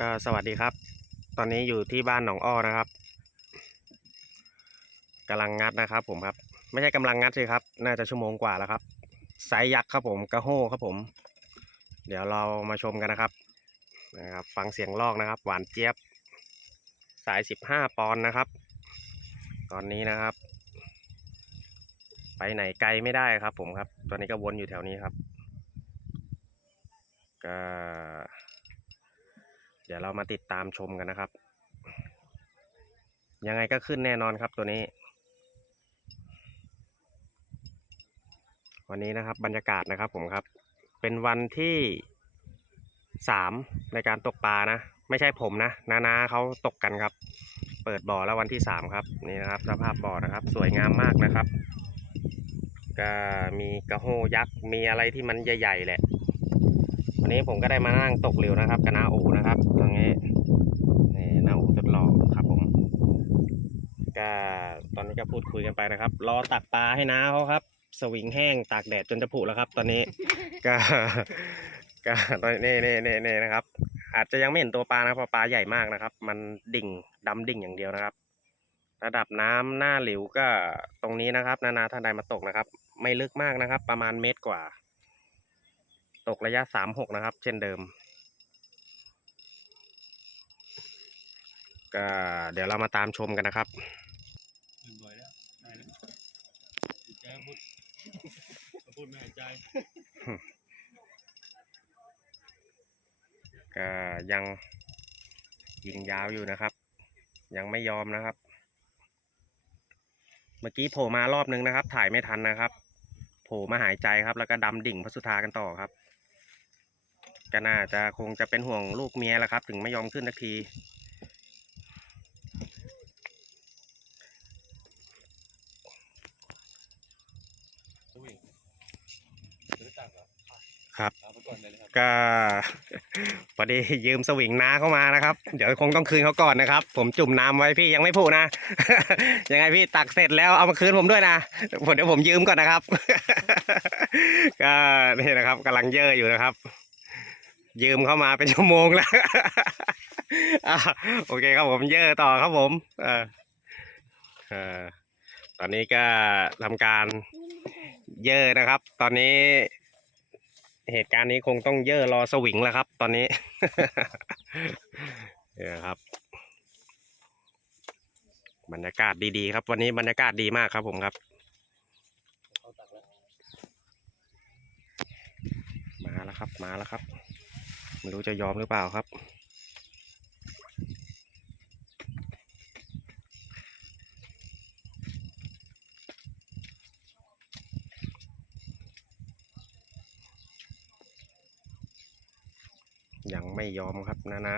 ก็สวัสดีครับ ตอนนี้อยู่ที่บ้านหนองอ้อนะครับกำลังงัดนะครับผมครับ ไม่ใช่กำลังงัดสิครับ น่าจะชั่วโมงกว่าแล้วครับไซส์ยักษ์ครับผมกระโห้ครับผม เดี๋ยวเรามาชมกันนะครับนะครับ ฟังเสียงลอกนะครับ หวานเจี๊ยบ สายสิบห้าปอนด์นะครับ ตอนนี้นะครับ ไปไหนไกลไม่ได้ครับ ผมครับ ตอนนี้ก็วนอยู่แถวนี้ครับก็ ดี๋ยวเรามาติดตามชมกันนะครับ ยังไงก็ขึ้นแน่นอนครับตัวนี้ วันนี้นะครับบรรยากาศนะครับผมครับ เป็นวันที่สามในการตกปลานะ ไม่ใช่ผมนะนานาเขาตกกันครับ เปิดบ่อแล้ววันที่สามครับนี่นะครับสภาพบ่อนะครับ สวยงามมากนะครับ ก็มีกระโหยักษ์มีอะไรที่มันใหญ่ๆแหละ วันนี้ผมก็ได้มานั่งตกเหลวนะครับกับนาอูนะครับ ตรงนี้นี่นาอูสุดหล่อครับผมก็ตอนนี้ก็พูดคุยกันไปนะครับ รอตักปลาให้น้าเขาครับ สวิงแห้งตากแดดจนจะผุแล้วครับ ตอนนี้ก็ก็ตอนนี้นี่นี่นี่นะครับ อาจจะยังไม่เห็นตัวปลานะเพราะปลาใหญ่มากนะครับ มันดิ่งดำดิ่งอย่างเดียวนะครับ ระดับน้ำหน้าหลิวก็ตรงนี้นะครับ นานาท่านใดมาตกนะครับ ไม่ลึกมากนะครับ ประมาณเมตรกว่า ตกระยะสามหกนะครับ เช่นเดิม ก็เดี๋ยวเรามาตามชมกันนะครับบ่อยแล้วได้แล้วดีใจพูดพูดไม่หายใจก็ยังยิงยาวอยู่นะครับ ยังไม่ยอมนะครับ เมื่อกี้โผล่มารอบนึงนะครับ ถ่ายไม่ทันนะครับ โผล่มาหายใจครับ แล้วก็ดำดิ่งพระสุธากันต่อครับ ก็น่าจะคงจะเป็นห่วงลูกเมียแหละครับ ถึงไม่ยอมขึ้นสักทีอุ้ยจะได้ตักเหรอครับเอาไปก่อนเลยนะครับก็พอดียืมสวิงน้าเข้ามานะครับ เดี๋ยวคงต้องคืนเขาก่อนนะครับ ผมจุ่มน้ำไว้พี่ยังไม่พูนะยังไงพี่ตักเสร็จแล้วเอามาคืนผมด้วยนะผมเดี๋ยวผมยืมก่อนนะครับ ก็นี่นะครับกำลังเย่ออยู่นะครับ ยืมเข้ามาเป็นชั่วโมงแล้วอโอเคครับผมเย่อต่อครับผมเออเออตอนนี้ก็ทำการเย่อนะครับ ตอนนี้ เหตุการณ์นี้คงต้องเย่อรอสวิงแล้วครับ ตอนนี้เนี่ยครับ บรรยากาศดีๆครับ วันนี้บรรยากาศดีมากครับผมครับมาแล้วครับมาแล้วครับ ไม่รู้จะยอมหรือเปล่าครับ ยังไม่ยอมครับนะนะ